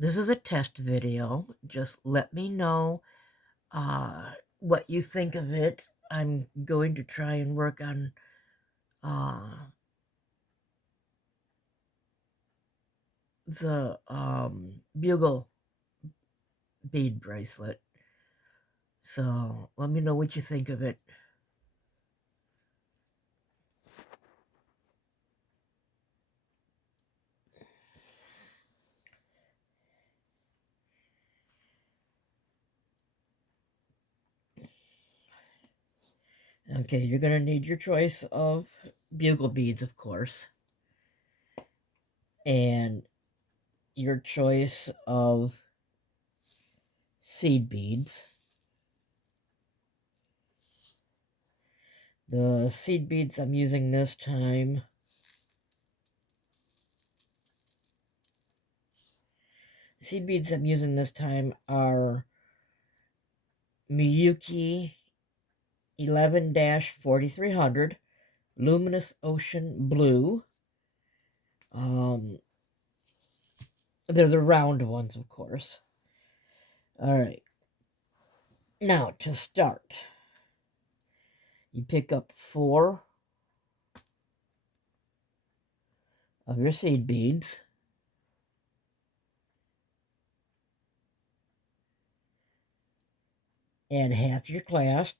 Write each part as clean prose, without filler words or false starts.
this is a test video. Just let me know what you think of it. I'm going to try and work on the Bugle bead bracelet. So let me know what you think of it. Okay, you're going to need your choice of bugle beads, of course, and your choice of seed beads. The seed beads I'm using this time are Miyuki 11-4300 Luminous Ocean Blue. They're the round ones, of course. All right. Now, to start, you pick up 4 of your seed beads. Add half your clasp.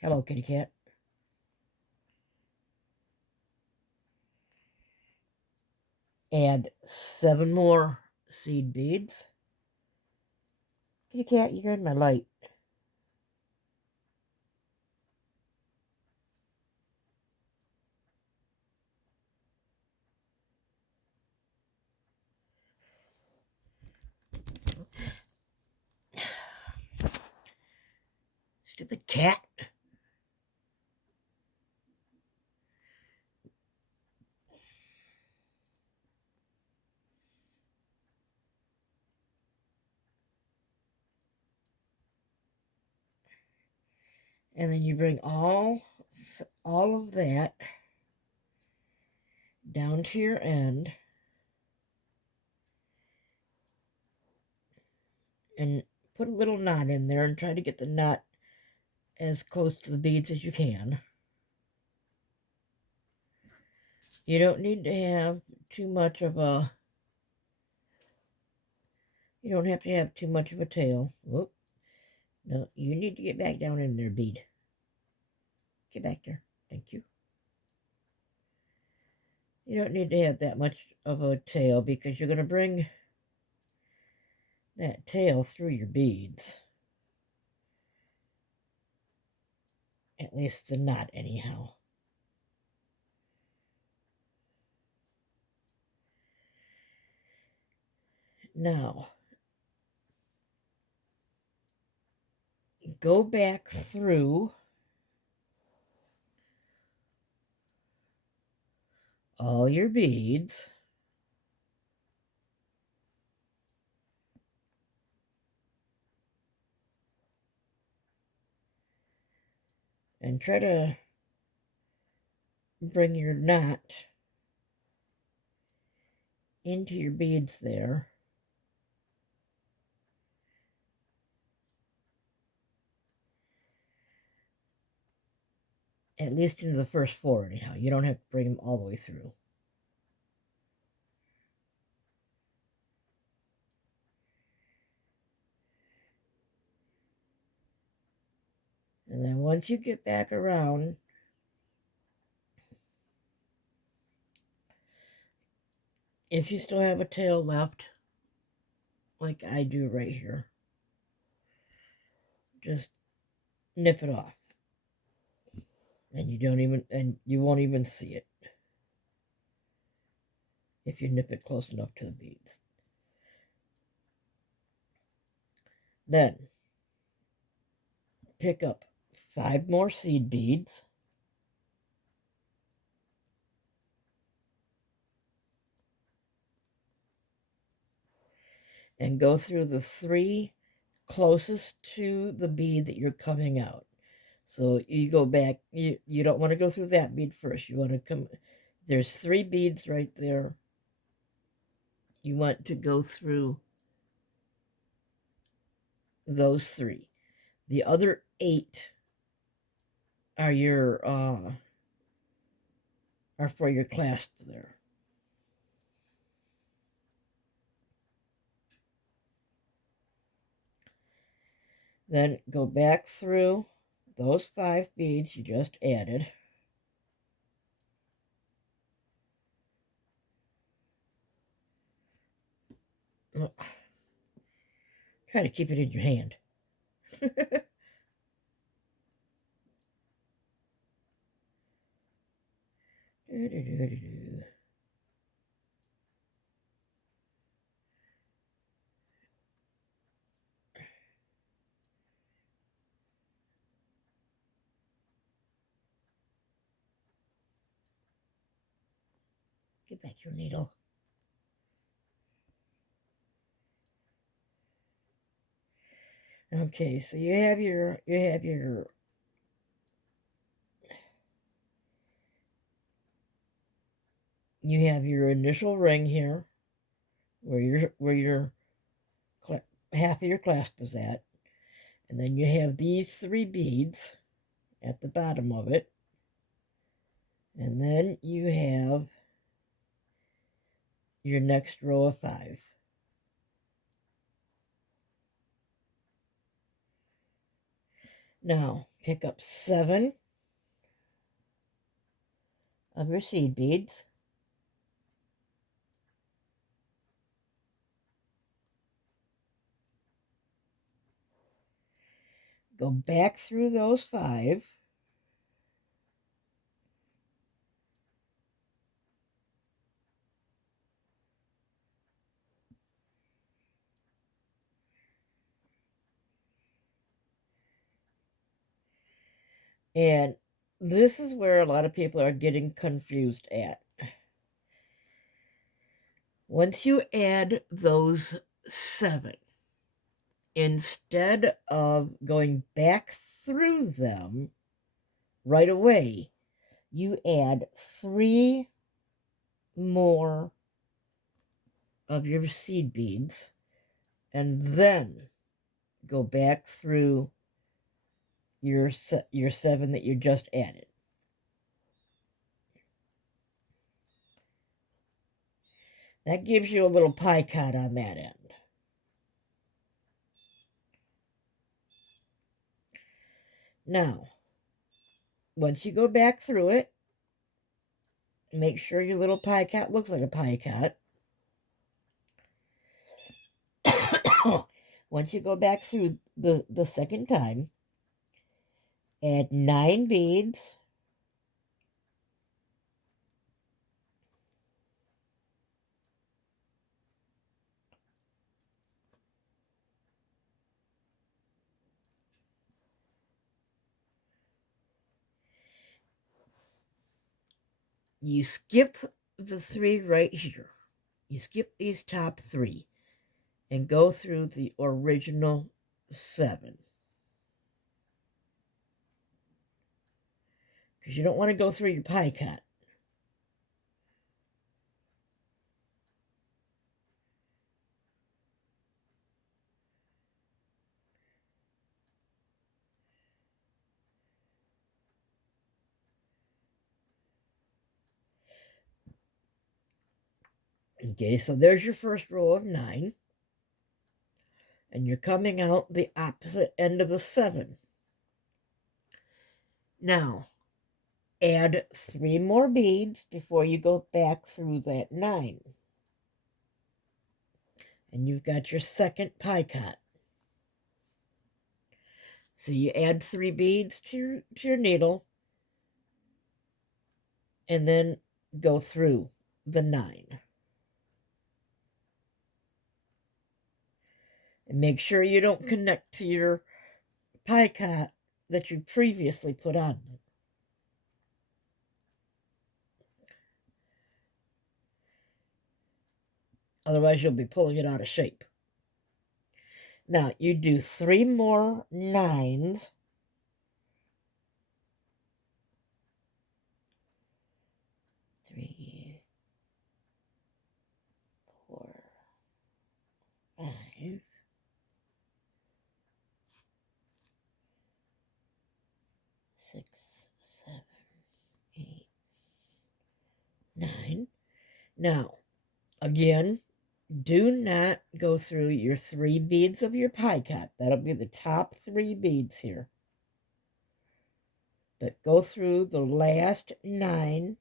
Hello, kitty cat. Add 7 more seed beads. Kitty cat, you're in my light. Stupid cat. And then you bring all of that down to your end and put a little knot in there and try to get the knot as close to the beads as you can. You don't need to have too much of a tail. Whoop. No, you need to get back down in there, bead. Get back there. Thank you. You don't need to have that much of a tail because you're going to bring that tail through your beads. At least the knot, anyhow. Now, go back through all your beads and try to bring your knot into your beads there. At least into the first 4, anyhow. You don't have to bring them all the way through. And then once you get back around, if you still have a tail left, like I do right here, just nip it off. And you won't even see it if you nip it close enough to the beads. Then pick up 5 more seed beads and go through the 3 closest to the bead that you're coming out. So you go back, you don't want to go through that bead first. You want to come There's 3 beads right there. You want to go through those 3. The other 8 are for your clasp there. Then go back through those 5 beads you just added. Try to keep it in your hand. Get back your needle. Okay, so you have your initial ring here, where your half of your clasp is at, and then you have these 3 beads at the bottom of it, and then you have your next row of 5. Now pick up 7 of your seed beads. Go back through those 5. And this is where a lot of people are getting confused at. Once you add those 7, instead of going back through them right away, you add 3 more of your seed beads and then go back through your 7 that you just added. That gives you a little pie cut on that end. Now, once you go back through it, make sure your little pie cut looks like a pie cut. Once you go back through the second time, add 9 beads. You skip the 3 right here. You skip these top 3 and go through the original 7. Because you don't want to go through your pie cut. Okay, so there's your first row of 9. And you're coming out the opposite end of the 7. Now, add 3 more beads before you go back through that 9. And you've got your second pie cut. So you add 3 beads to your needle and then go through the 9. And make sure you don't connect to your pie cut that you previously put on. Otherwise, you'll be pulling it out of shape. Now, you do 3 more 9s. Now, again, do not go through your 3 beads of your pie cut. That'll be the top 3 beads here. But go through the last 9,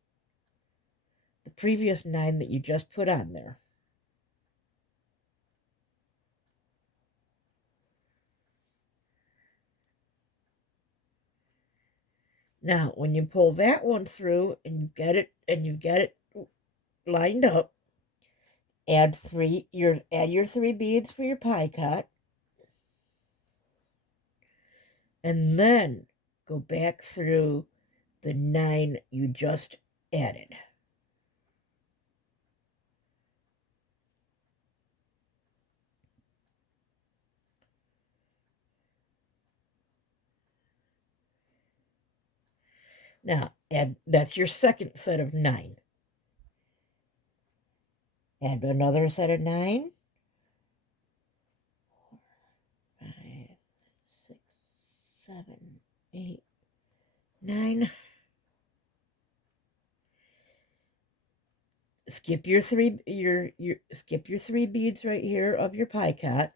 the previous 9 that you just put on there. Now, when you pull that one through and you get it lined up, add your 3 beads for your pie cut, and then go back through the 9 you just added. Now, that's your second set of 9. Add another set of 9. 5, 6, 7, 8, 9. Skip your 3 skip your 3 beads right here of your pie cut.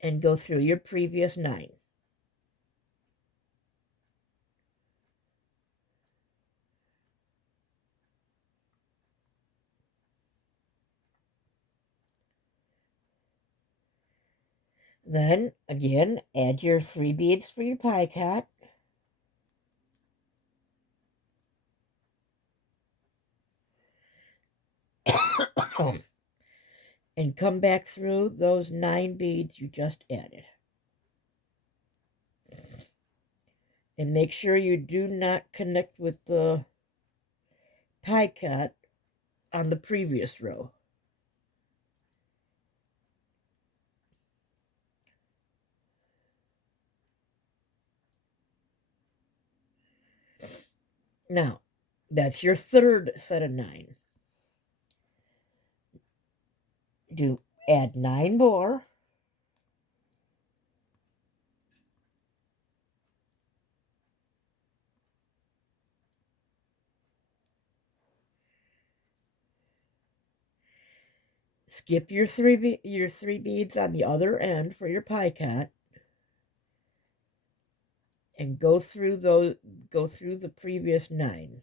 And go through your previous 9. Then, again, add your 3 beads for your pie cut. And come back through those 9 beads you just added. And make sure you do not connect with the pie cut on the previous row. Now, that's your third set of 9. Add 9 more. Skip your 3 beads on the other end for your pie cut. And go through the previous 9.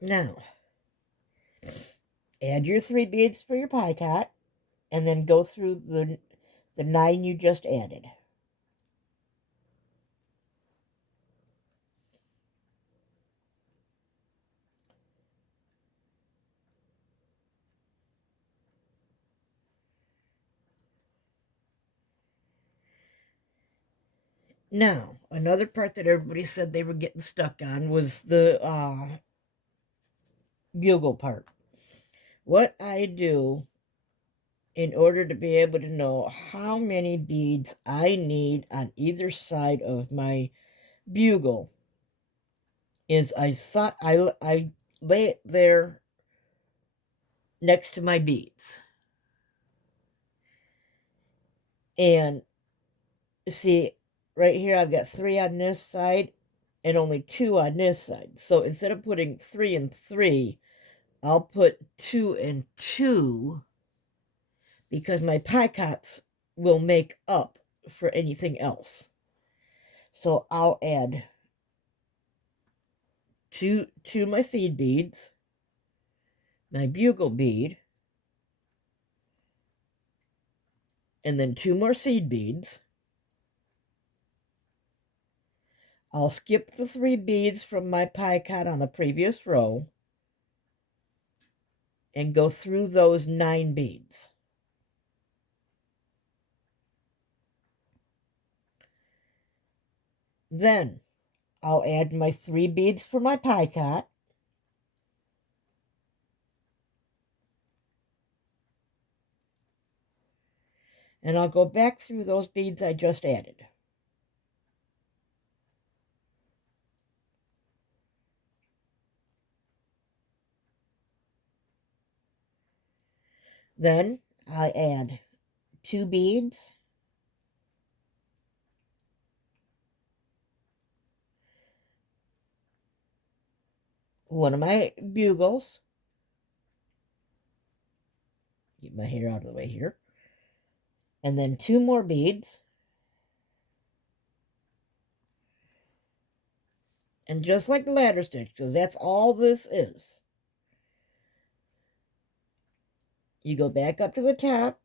Now, add your 3 beads for your pie cut, and then go through the 9 you just added. Now, another part that everybody said they were getting stuck on was the bugle part. What I do in order to be able to know how many beads I need on either side of my bugle is I lay it there next to my beads. And see, right here I've got 3 on this side and only 2 on this side. So instead of putting 3 and 3, I'll put 2 and 2, because my pie cuts will make up for anything else. So I'll add 2 to my seed beads, my bugle bead, and then 2 more seed beads. I'll skip the 3 beads from my pie cut on the previous row and go through those 9 beads. Then I'll add my 3 beads for my pie cut, and I'll go back through those beads I just added. Then I add 2 beads, one of my bugles, get my hair out of the way here, and then 2 more beads. And just like the ladder stitch, because that's all this is, you go back up to the top,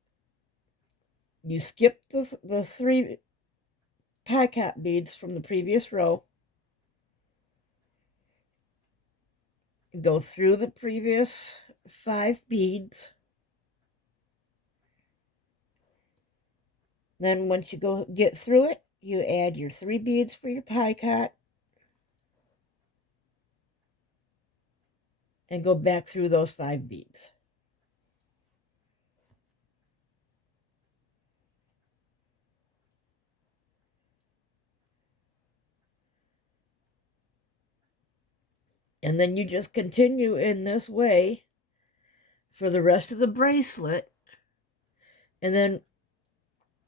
you skip the 3 pie cap beads from the previous row, go through the previous 5 beads. Then once you get through it, you add your 3 beads for your pie cut and go back through those 5 beads. And then you just continue in this way for the rest of the bracelet. And then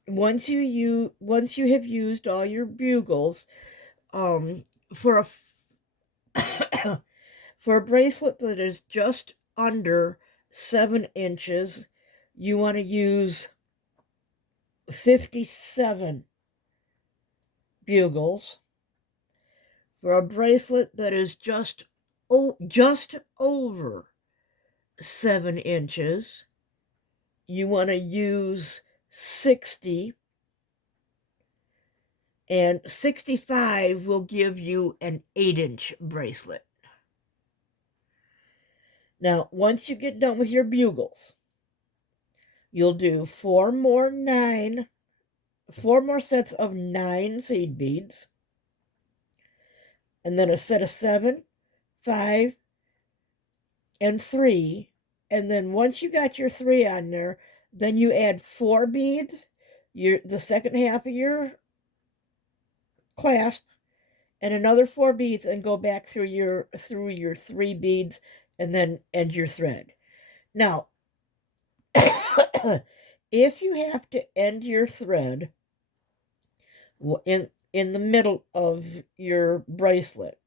once you have used all your bugles, for a for a bracelet that is just under 7 inches, you want to use 57 bugles. For a bracelet that is just over 7 inches, you want to use 60, and 65 will give you an 8-inch bracelet. Now, once you get done with your bugles, you'll do 4 more sets of 9 seed beads, and then a set of 7, 5, and 3. And then once you got your 3 on there, then you add 4 beads, the second half of your clasp, and another 4 beads, and go back through your 3 beads, and then end your thread. Now, if you have to end your thread in the middle of your bracelet,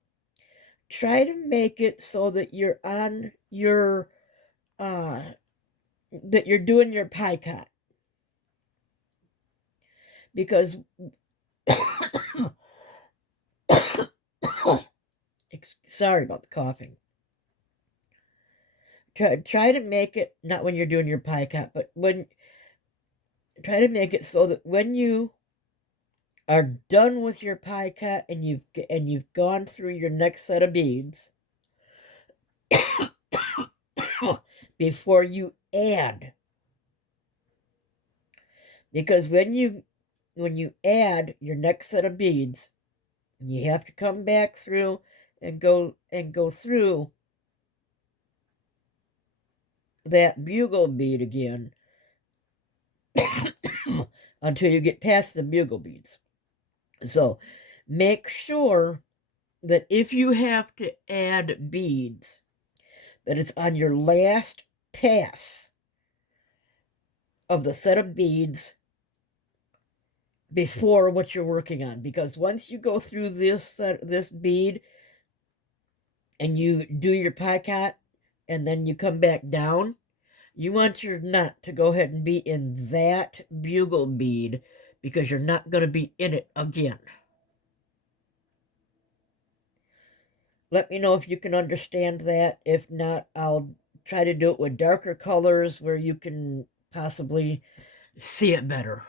try to make it so that you're on your that you're doing your pie cut, because sorry about the coughing. Try to make it, not when you're doing your pie cut, but try to make it so that when you are done with your pie cut and you've gone through your next set of beads, before you add, because when you add your next set of beads, you have to come back through and go through that bugle bead again until you get past the bugle beads. So make sure that if you have to add beads, that it's on your last pass of the set of beads before what you're working on. Because once you go through this bead and you do your pie cut and then you come back down, you want your knot to go ahead and be in that bugle bead, because you're not going to be in it again. Let me know if you can understand that. If not, I'll try to do it with darker colors where you can possibly see it better.